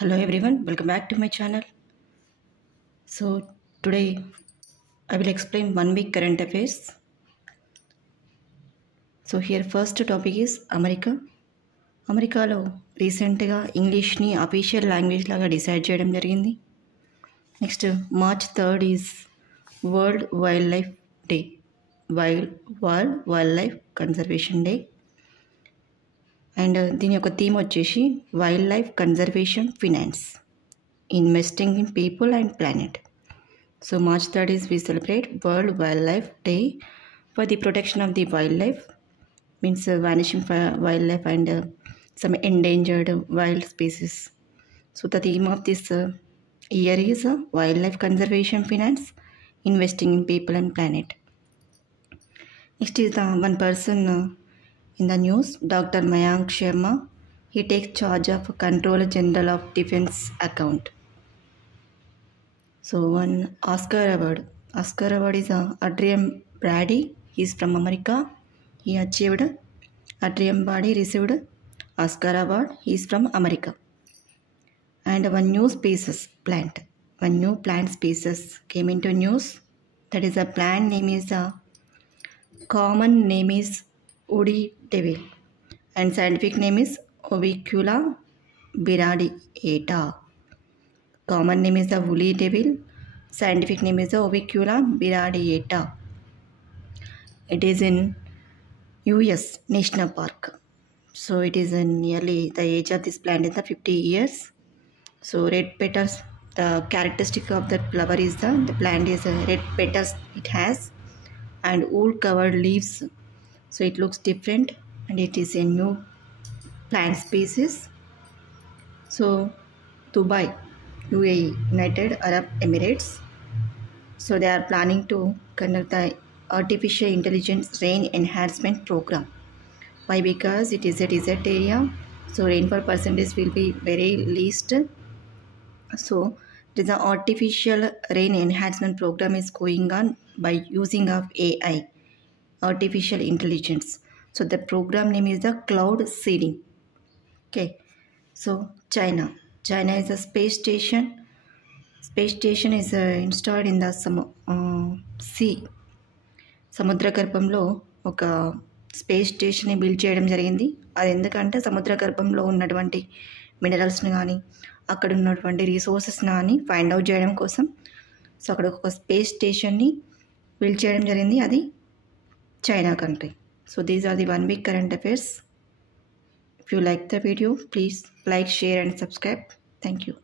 Hello everyone, welcome back to my channel. So today I will explain 1 week current affairs. So here first topic is America. అమెరికాలో రీసెంట్గా ఇంగ్లీష్ని official language లాగా decide చేయడం జరిగింది. Next March 3rd is world wild life day, world wild life conservation day. And దీని యొక్క theme వచ్చేసి wild life conservation finance, investing in people and planet. So March 3rd is we celebrate World Wildlife Day for the protection of the wildlife, means vanishing wildlife and some endangered wild species. So the theme of this year is wildlife conservation finance, investing in people and planet. Next is the one person in the news, Dr. Mayank Sharma. He takes charge of Controller General of Defense account. So one Oscar award is Adrian Brody. He is from America. He achieved Adrian Brody received Oscar award. He is from America. And one new plant species came into news. That is a plant name is common name is woody devil and scientific name is Ovicula biradiata. Common name is the woolly devil, scientific name is the Ovicula biradiata. It is in US National Park. So it is nearly the age of this plant is the 50 years. So red petals, the characteristic of that flower is the plant is red petals it has and wool covered leaves. So it looks different and it is a new plant species. So Dubai, UAE, United Arab Emirates. So they are planning to conduct the artificial intelligence rain enhancement program. Why? Because it is a desert area, so rainfall percentage will be very least. So it is an artificial rain enhancement program is going on by using of AI, artificial intelligence. So the program name is the cloud seeding. Okay. So China is a space station. Space station is installed in the sea. సముద్ర గర్భంలో ఒక space స్టేషన్ని build చేయడం జరిగింది. అది ఎందుకంటే సముద్ర గర్భంలో ఉన్నటువంటి మినరల్స్ని కానీ అక్కడ ఉన్నటువంటి రిసోర్సెస్ని కానీ ఫైండ్ అవుట్ చేయడం కోసం సో అక్కడ ఒక స్పేస్ స్టేషన్ని బిల్డ్ చేయడం జరిగింది. అది China country. So these are the 1 week current affairs. If you like the video, please like, share and subscribe. Thank you.